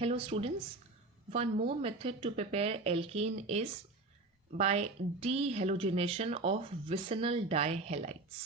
Hello students, one more method to prepare alkene is by dehalogenation of vicinal dihalides.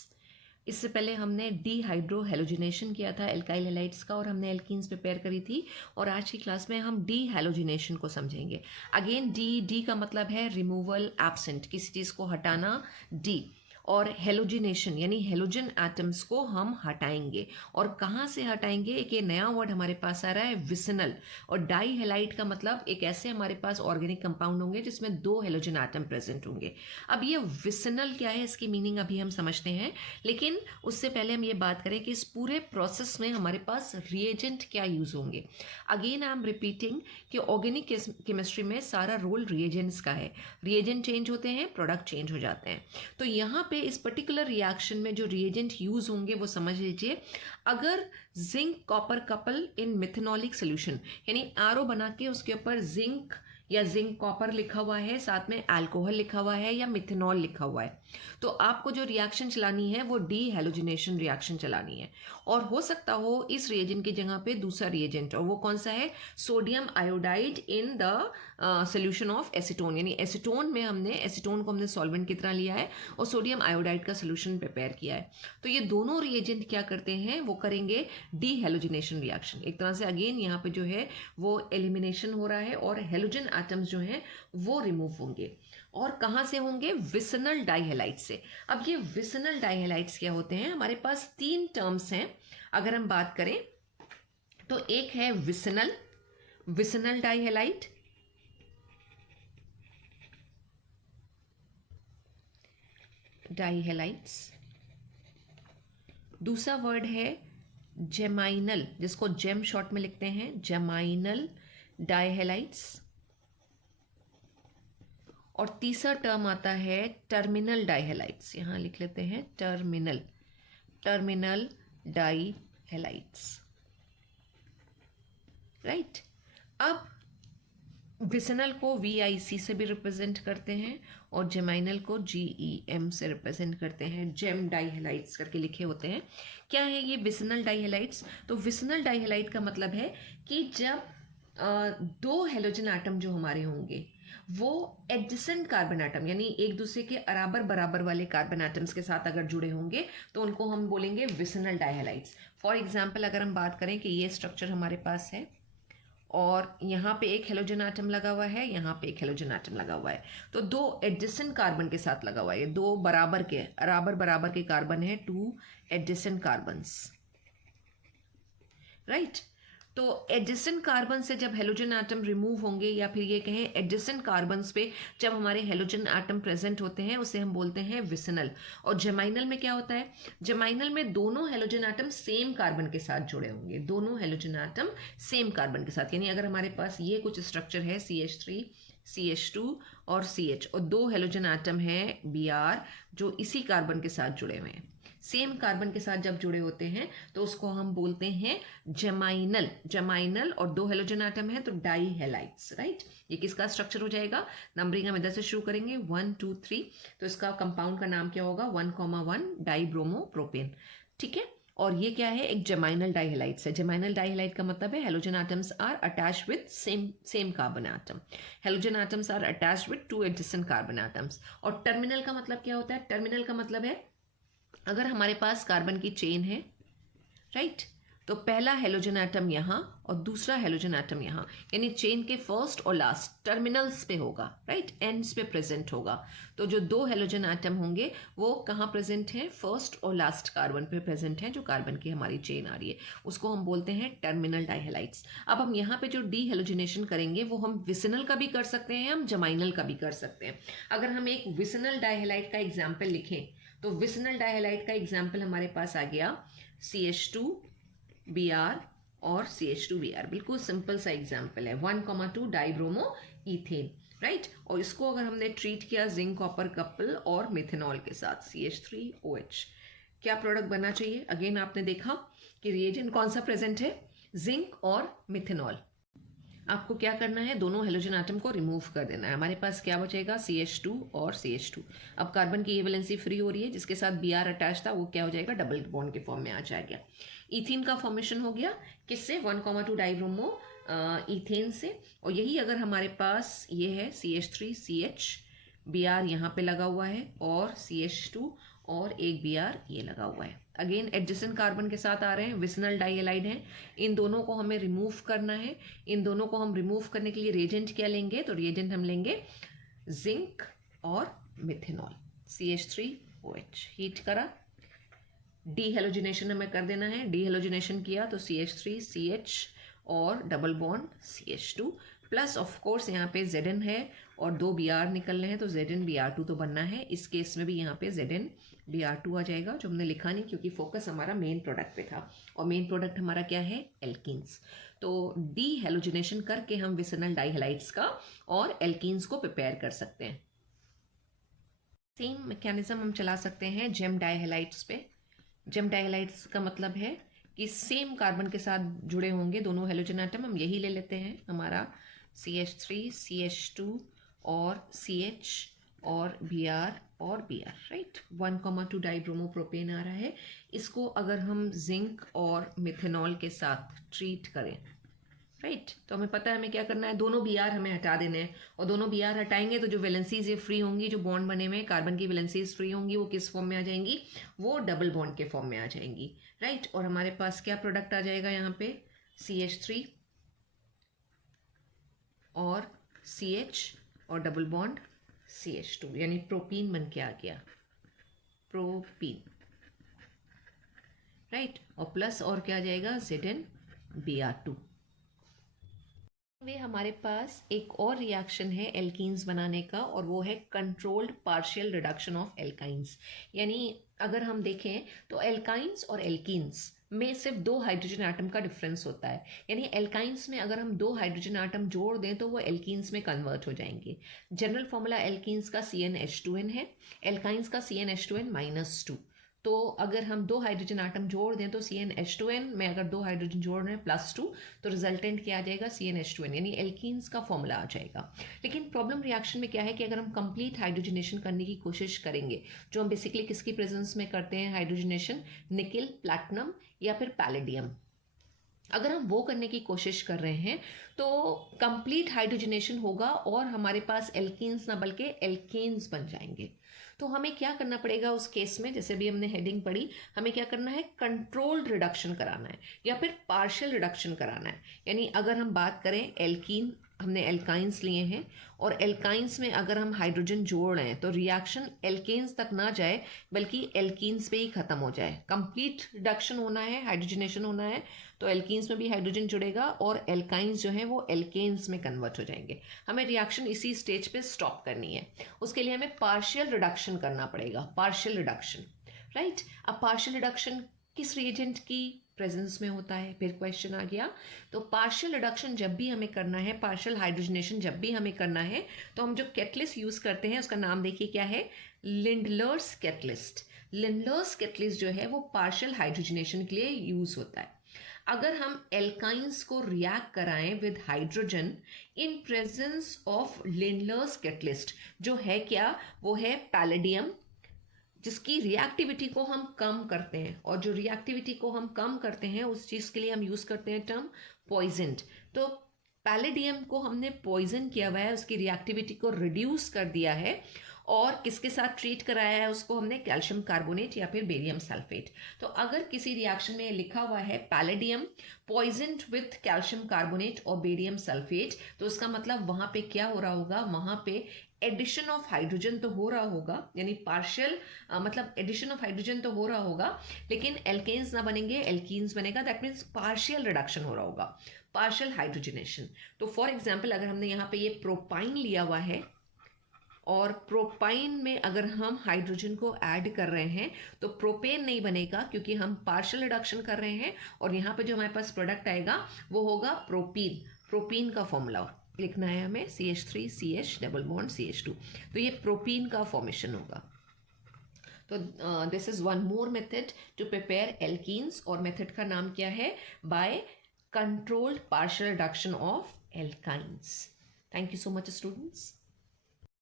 इससे पहले हमने dehydrohalogenation किया था एल्काइल हैलाइड्स का और हमने एल्कीन्स प्रिपेयर करी थी और आज की क्लास में हम डीहाइलोजिनेशन को समझेंगे. अगेन डी का मतलब है रिमूवल, एब्सेंट, किसी चीज़ को हटाना, डी. और हेलोजिनेशन यानी हेलोजन एटम्स को हम हटाएंगे. और कहाँ से हटाएंगे? एक ये नया वर्ड हमारे पास आ रहा है, विसिनल. और डाई हेलाइड का मतलब एक ऐसे हमारे पास ऑर्गेनिक कंपाउंड होंगे जिसमें 2 हेलोजन एटम प्रेजेंट होंगे. अब ये विसिनल क्या है, इसकी मीनिंग अभी हम समझते हैं, लेकिन उससे पहले हम ये बात करें कि इस पूरे प्रोसेस में हमारे पास रिएजेंट क्या यूज होंगे. अगेन आई एम रिपीटिंग कि ऑर्गेनिक केमिस्ट्री में सारा रोल रिएजेंट्स का है. रिएजेंट चेंज होते हैं, प्रोडक्ट चेंज हो जाते हैं. तो यहाँ इस पर्टिकुलर रिएक्शन में जो रिएजेंट यूज होंगे वो समझ लीजिए. अगर zinc copper couple in methanolic solution यानी आरओ बना के उसके ऊपर जिंक या जिंक कॉपर लिखा हुआ है, साथ में अल्कोहल लिखा हुआ है या मिथेनॉल लिखा हुआ है, तो आपको जो रिएक्शन चलानी है वो डीहेलोजिनेशन रिएक्शन चलानी है. और हो सकता हो इस रिएजेंट की जगह पे दूसरा रिएजेंट, और वो कौन सा है? Sodium iodide in the solution of acetone. यानी एसीटोन में हमने एसीटोन को हमने सॉल्वेंट की तरह लिया है और सोडियम आयोडाइड का सोल्यूशन प्रिपेयर किया है. तो ये दोनों रिएजेंट क्या करते हैं? वो करेंगे डीहेलोजिनेशन रिएक्शन. एक तरह से अगेन यहाँ पे जो है वो एलिमिनेशन हो रहा है और हेलोजन एटम्स जो हैं वो रिमूव होंगे. और कहाँ से होंगे? विसिनल डाइहेलाइड से. अब ये विसिनल डाइहेलाइड्स क्या होते हैं? हमारे पास 3 टर्म्स हैं अगर हम बात करें तो. एक है विसिनल डाइहेलाइड, दूसरा वर्ड है जेमाइनल, जिसको जेम शॉर्ट में लिखते हैं, जेमाइनल डाइहेलाइड्स. और तीसरा टर्म आता है टर्मिनल डाइहेलाइड्स. यहां लिख लेते हैं टर्मिनल डाइहेलाइड्स. राइट. अब विसिनल को VIC से भी रिप्रेजेंट करते हैं और जेमाइनल को GEM से रिप्रेजेंट करते हैं. जेम डाइहेलाइड्स करके लिखे होते हैं. क्या है ये विसिनल डाइहेलाइड्स? तो विसिनल डाइहेलाइड का मतलब है कि जब 2 हेलोजन एटम जो हमारे होंगे वो एडजेसेंट कार्बन एटम यानी एक दूसरे के बराबर वाले कार्बन एटम्स के साथ अगर जुड़े होंगे तो उनको हम बोलेंगे विसिनल डाइहेलाइड्स. फॉर एग्जाम्पल अगर हम बात करें कि ये स्ट्रक्चर हमारे पास है और यहाँ पे एक हेलोजन एटम लगा हुआ है, यहाँ पे एक हेलोजन एटम लगा हुआ है, तो 2 एडजेसेंट कार्बन के साथ लगा हुआ है. 2 बराबर के कार्बन है, 2 एडजेसेंट कार्बन्स. राइट. तो एडजेसेंट कार्बन से जब हेलोजन एटम रिमूव होंगे या फिर ये कहें एडजेसेंट कार्बन्स पे जब हमारे हेलोजन एटम प्रेजेंट होते हैं उसे हम बोलते हैं विसिनल. और जेमाइनल में क्या होता है? जेमाइनल में दोनों हेलोजन एटम सेम कार्बन के साथ जुड़े होंगे, दोनों हेलोजन एटम सेम कार्बन के साथ. यानी अगर हमारे पास ये कुछ स्ट्रक्चर है CH3, CH2 और CH और 2 हेलोजन एटम है Br जो इसी कार्बन के साथ जुड़े हुए हैं, सेम कार्बन के साथ जब जुड़े होते हैं तो उसको हम बोलते हैं जेमाइनल. और 2 हेलोजन एटम है तो डाइहेलाइड्स. राइट. ये किसका स्ट्रक्चर हो जाएगा? नंबरिंग हम इधर से शुरू करेंगे 1 2 3. तो इसका कंपाउंड का नाम क्या होगा? 1,1 डाइब्रोमोप्रोपेन. ठीक है. और ये क्या है? एक जेमाइनल डाइहेलाइड्स है. जेमाइनल डाइहेलाइड का मतलब है halogen atoms are attached with same carbon atom. Halogen atoms are attached with 2 adjacent carbon atoms. और टर्मिनल का मतलब क्या होता है? टर्मिनल का मतलब है अगर हमारे पास कार्बन की चेन है, राइट, तो पहला हेलोजन एटम यहाँ और दूसरा हेलोजन एटम यहाँ, यानी चेन के फर्स्ट और लास्ट टर्मिनल्स पे होगा, राइट, एंड्स पे प्रेजेंट होगा. तो जो 2 हेलोजन एटम होंगे वो कहाँ प्रेजेंट हैं? फर्स्ट और लास्ट कार्बन पे प्रेजेंट हैं, जो कार्बन की हमारी चेन आ रही है, उसको हम बोलते हैं टर्मिनल डाइहेलाइड्स. अब हम यहाँ पे जो डीहेलोजिनेशन करेंगे वो हम विसिनल का भी कर सकते हैं, हम जेमाइनल का भी कर सकते हैं. अगर हम एक विसिनल डाइहेलाइड का एग्जाम्पल लिखें तो विसिनल डाइहेलाइड का एग्जाम्पल हमारे पास आ गया CH2Br और CH2Br. बिल्कुल सिंपल सा एग्जाम्पल है. 1,2 डाइब्रोमो इथेन. राइट. और इसको अगर हमने ट्रीट किया जिंक कॉपर कपल और मिथेनॉल के साथ CH3OH, क्या प्रोडक्ट बनना चाहिए? अगेन आपने देखा कि रिएजेंट कौन सा प्रेजेंट है? जिंक और मिथेनॉल. आपको क्या करना है? दोनों हेलोजन एटम को रिमूव कर देना है. हमारे पास क्या बचेगा? CH2 और CH2. अब कार्बन की ये वैलेंसी फ्री हो रही है, जिसके साथ Br अटैच था वो क्या हो जाएगा? डबल बॉन्ड के फॉर्म में आ जाएगा. इथीन का फॉर्मेशन हो गया किससे? 1,2 डाइब्रोमो इथेन से। और यही अगर हमारे पास ये है CH3CH, Br यहाँ पे लगा हुआ है, और CH2 और एक Br ये लगा हुआ है। अगेन एडजेसेंट कार्बन के साथ आ रहे हैं, विसिनल डाइहैलाइड हैं। इन दोनों को हमें रिमूव करना है। इन दोनों को हम रिमूव करने के लिए रिएजेंट क्या लेंगे? तो रिएजेंट हम लेंगे जिंक और मिथेनॉल, CH3OH। हीट करा, डीहेलोजिनेशन हमें कर देना है। डीहेलोजिनेशन किया तो CH3CH और double bond CH2 plus of course यहाँ पे Zn है और 2 Br निकल रहे हैं, तो ZnBr2 तो बनना है। इस केस में भी यहाँ पे ZnBr2 आ जाएगा, जो हमने लिखा नहीं क्योंकि फोकस हमारा मेन प्रोडक्ट पे था, और मेन प्रोडक्ट हमारा क्या है? एल्कीन्स। तो डीहेलोजिनेशन करके हम विसिनल डाइहैलाइड्स का और एल्कीन्स को प्रिपेयर कर सकते हैं। सेम मैकेनिज्म हम चला सकते हैं जेम डाइहैलाइड्स पे। जेम डाइहैलाइड्स का मतलब है कि सेम कार्बन के साथ जुड़े होंगे दोनों हेलोजन एटम। हम यही ले लेते हैं, हमारा CH3 CH2 और CH और Br और Br, राइट। 1,2 डाइब्रोमोप्रोपेन आ रहा है। इसको अगर हम जिंक और मिथेनॉल के साथ ट्रीट करें, राइट, तो हमें पता है हमें क्या करना है, दोनों Br हमें हटा देने हैं, और दोनों Br हटाएंगे तो जो वैलेंसीज ये फ्री होंगी, जो बॉन्ड बने हुए कार्बन की वैलेंसीज फ्री होंगी, वो किस फॉर्म में आ जाएंगी? वो डबल बॉन्ड के फॉर्म में आ जाएंगी, राइट। और हमारे पास क्या प्रोडक्ट आ जाएगा यहाँ पे? CH3 और CH और डबल बॉन्ड CH2, यानी प्रोपीन बन के आ गया, प्रोपीन, राइट। और प्लस और क्या आ जाएगा? ZnBr2। वे हमारे पास एक और रिएक्शन है एल्कीन्स बनाने का, और वो है controlled partial reduction of alkynes. यानी अगर हम देखें तो एल्काइंस और एल्कीन्स में सिर्फ 2 हाइड्रोजन आटम का डिफरेंस होता है। यानी एल्काइंस में अगर हम 2 हाइड्रोजन आटम जोड़ दें तो वो एल्कीन्स में कन्वर्ट हो जाएंगे। जनरल फॉर्मूला एल्कीन्स का CnH2n है, एल्काइंस का CnH2n-2। तो अगर हम 2 हाइड्रोजन आटम जोड़ दें तो CnH2n में अगर 2 हाइड्रोजन जोड़ रहे हैं +2, तो रिजल्टेंट क्या आ जाएगा? CnH2n, यानी एल्कीन्स का फॉर्मूला आ जाएगा। लेकिन प्रॉब्लम रिएक्शन में क्या है कि अगर हम कंप्लीट हाइड्रोजनेशन करने की कोशिश करेंगे, जो हम बेसिकली किसकी प्रेजेंस में करते हैं हाइड्रोजनेशन? निकिल, प्लैटिनम या फिर पैलेडियम। अगर हम वो करने की कोशिश कर रहे हैं तो कंप्लीट हाइड्रोजनेशन होगा और हमारे पास एल्कीन्स ना बल्कि एल्केन्स बन जाएंगे। तो हमें क्या करना पड़ेगा उस केस में? जैसे भी हमने हेडिंग पढ़ी, हमें क्या करना है? कंट्रोल्ड रिडक्शन कराना है या फिर पार्शियल रिडक्शन कराना है। यानी अगर हम बात करें एल्कीन, हमने एल्काइंस लिए हैं और एल्काइंस में अगर हम हाइड्रोजन जोड़ रहे हैं तो रिएक्शन एल्केन्स तक ना जाए बल्कि एल्कीन्स पे ही खत्म हो जाए। कंप्लीट रिडक्शन होना है, हाइड्रोजनेशन होना है, तो एल्कीन्स में भी हाइड्रोजन जुड़ेगा और एल्काइंस जो है वो एल्केन्स में कन्वर्ट हो जाएंगे। हमें रिएक्शन इसी स्टेज पे स्टॉप करनी है। उसके लिए हमें पार्शियल रिडक्शन करना पड़ेगा, पार्शियल रिडक्शन, राइट। अब पार्शियल रिडक्शन किस रिएजेंट की प्रेजेंस में होता है? फिर क्वेश्चन आ गया। तो पार्शियल रिडक्शन जब भी हमें करना है, पार्शियल हाइड्रोजनेशन जब भी हमें करना है, तो हम जो कैटलिस्ट यूज करते हैं उसका नाम देखिए क्या है? Lindlar's catalyst. लिंडलर्स कैटलिस्ट जो है वो पार्शियल हाइड्रोजनेशन के लिए यूज होता है। अगर हम एल्काइंस को रिएक्ट कराएं with hydrogen in presence of Lindlar's catalyst, जो है क्या? वो है पैलेडियम, जिसकी रिएक्टिविटी को हम कम करते हैं, और जो रिएक्टिविटी को हम कम करते हैं उस चीज़ के लिए हम यूज़ करते हैं टर्म पॉइजन। तो पैलेडियम को हमने पॉइजन किया हुआ है, उसकी रिएक्टिविटी को रिड्यूस कर दिया है, और किसके साथ ट्रीट कराया है उसको? हमने कैल्शियम कार्बोनेट या फिर बेरियम सल्फेट। तो अगर किसी रिएक्शन में लिखा हुआ है पैलेडियम पॉइजन्ड विथ कैल्शियम कार्बोनेट और बेरियम सल्फेट, तो उसका मतलब वहां पे क्या हो रहा होगा? वहां पे एडिशन ऑफ हाइड्रोजन तो हो रहा होगा, यानी पार्शियल मतलब एडिशन ऑफ हाइड्रोजन तो हो रहा होगा, लेकिन एल्केन्स ना बनेंगे, एल्कीन्स बनेगा। दैट मीन्स पार्शियल रिडक्शन हो रहा होगा, पार्शियल हाइड्रोजनेशन। तो फॉर एग्जाम्पल अगर हमने यहाँ पे ये प्रोपाइन लिया हुआ है और प्रोपाइन में अगर हम हाइड्रोजन को ऐड कर रहे हैं तो प्रोपेन नहीं बनेगा, क्योंकि हम पार्शियल रिडक्शन कर रहे हैं, और यहाँ पे जो हमारे पास प्रोडक्ट आएगा वो होगा प्रोपीन। प्रोपीन का फॉर्मूला लिखना है हमें, CH3CH डबल बॉन्ड CH2, तो ये प्रोपीन का फॉर्मेशन होगा। तो this is one more method to prepare alkenes, और मेथड का नाम क्या है? By controlled partial reduction of alkynes. Thank you so much students.